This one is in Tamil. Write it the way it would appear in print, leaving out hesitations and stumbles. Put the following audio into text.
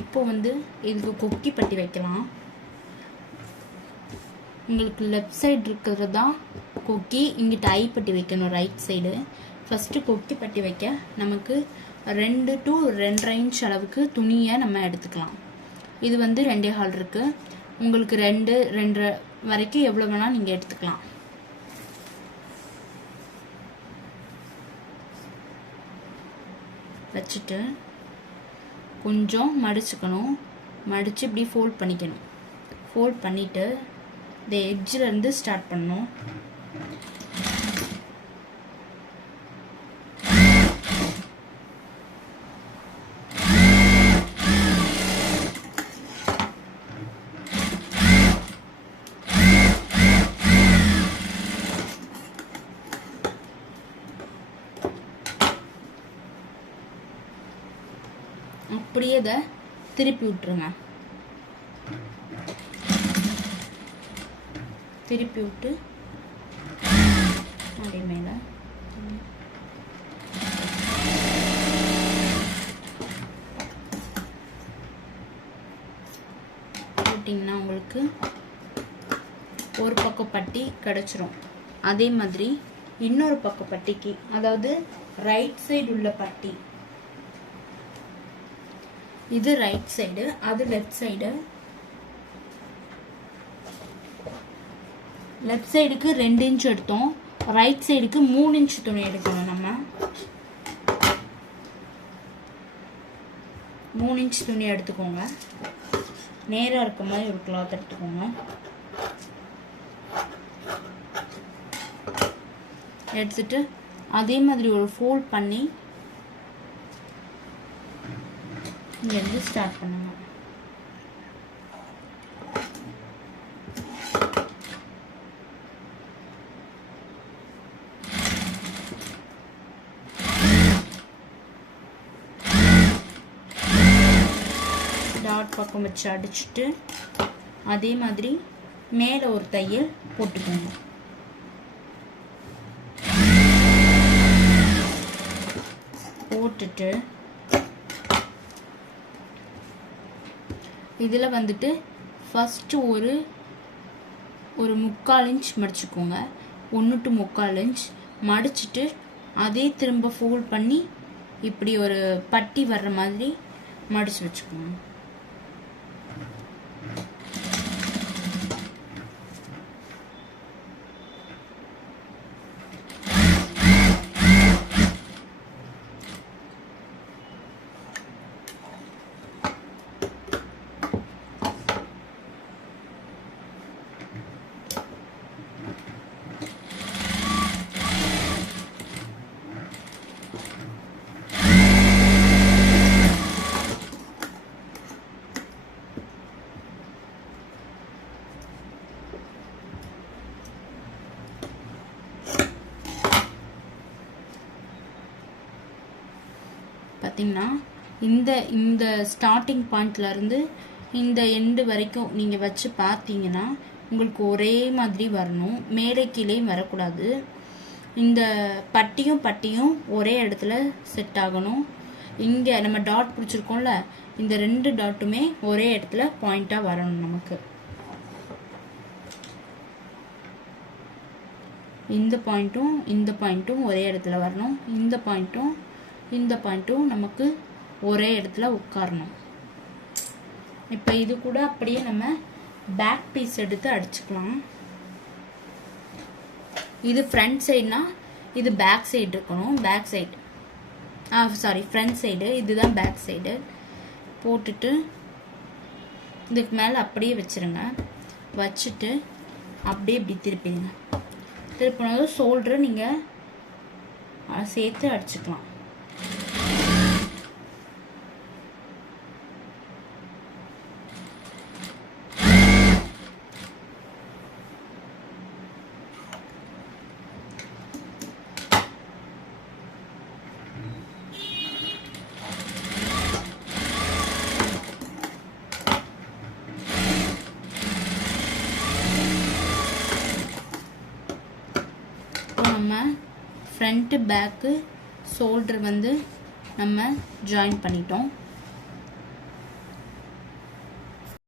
இப்போ வந்து இதுக்கு கொக்கி பட்டி வைக்கலாம். உங்களுக்கு லெஃப்ட் சைடு இருக்கிறது தான் கொக்கி, இங்கிட்ட ஐ பட்டி வைக்கணும் ரைட் சைடு. ஃபஸ்ட்டு கொக்கி பட்டி வைக்க நமக்கு 2 to 2.5 இன்ச் அளவுக்கு துணியை நம்ம எடுத்துக்கலாம். இது வந்து 2.25 இருக்குது. உங்களுக்கு 2, 2.5 வரைக்கும் எவ்வளோ வேணால் நீங்கள் எடுத்துக்கலாம். வச்சுட்டு கொஞ்சம் மடிச்சுக்கணும். மடித்து இப்படி ஃபோல்ட் பண்ணிக்கணும். ஃபோல்ட் பண்ணிவிட்டு இந்த எட்ஜில் இருந்து ஸ்டார்ட் பண்ணணும். அப்படியே அதை திருப்பி விட்டுருங்க. திருப்பி விட்டு அப்படி மேலே போட்டிங்கன்னா உங்களுக்கு ஒரு பக்கம் பட்டி கிடச்சிரும். அதே மாதிரி இன்னொரு பக்கம் பட்டிக்கு, அதாவது ரைட் சைடு உள்ள பட்டி, இது ரைட் சைடு, அது லெஃப்ட் சைடு. லெஃப்ட் சைடுக்கு 2 இன்ச் எடுத்தோம், ரைட் சைடுக்கு 3 இன்ச் துணி எடுக்கணும். நம்ம 3 இன்ச் துணி எடுத்துக்கோங்க. நேராக இருக்க மாதிரி ஒரு கிளாத் எடுத்துக்கோங்க. எடுத்துட்டு அதே மாதிரி ஒரு ஃபோல்ட் பண்ணி இங்கேருந்து ஸ்டார்ட் பண்ணுங்க. டாட் பக்கம் வச்சு அடிச்சுட்டு அதே மாதிரி மேலே ஒரு தையல் போட்டுக்கோங்க. போட்டுட்டு இதில் வந்துட்டு ஃபஸ்ட்டு ஒரு 3/4 இன்ச் மடிச்சுக்கோங்க. 1 to 3/4 இன்ச் மடிச்சுட்டு அதே திரும்ப ஃபோல்ட் பண்ணி இப்படி ஒரு பட்டி வர்ற மாதிரி மடிச்சு வச்சுக்கோங்க. பார்த்தீங்கன்னா இந்த ஸ்டார்டிங் பாயிண்ட்லேருந்து இந்த எண்டு வரைக்கும் நீங்கள் வச்சு பார்த்தீங்கன்னா உங்களுக்கு ஒரே மாதிரி வரணும். மேலே கீழேயும் வரக்கூடாது. இந்த பட்டியும் ஒரே இடத்துல செட் ஆகணும். இங்கே நம்ம டாட் பிடிச்சிருக்கோம்ல, இந்த 2 டாட்டுமே ஒரே இடத்துல பாயிண்ட்டாக வரணும். நமக்கு இந்த பாயிண்ட்டும் ஒரே இடத்துல வரணும். இந்த பாயிண்ட்டும் நமக்கு ஒரே இடத்துல உட்காரணும். இப்போ இது கூட அப்படியே நம்ம பேக் பீஸ் எடுத்து அடிச்சுக்கலாம். இது ஃப்ரண்ட் சைடுனா இது பேக் சைடு இருக்கணும். ஃப்ரண்ட் சைடு, இதுதான் பேக் சைடு. போட்டுட்டு இதுக்கு மேலே அப்படியே வச்சுருங்க. வச்சுட்டு அப்படியே இப்படி திருப்பிடுங்க. திருப்பினதும் ஷோல்டரை நீங்கள் சேர்த்து அடிச்சுக்கலாம். நம்ம ஃப்ரண்ட்டு பேக்கு ஷோல்டர் வந்து நம்ம ஜாயின் பண்ணிட்டோம்.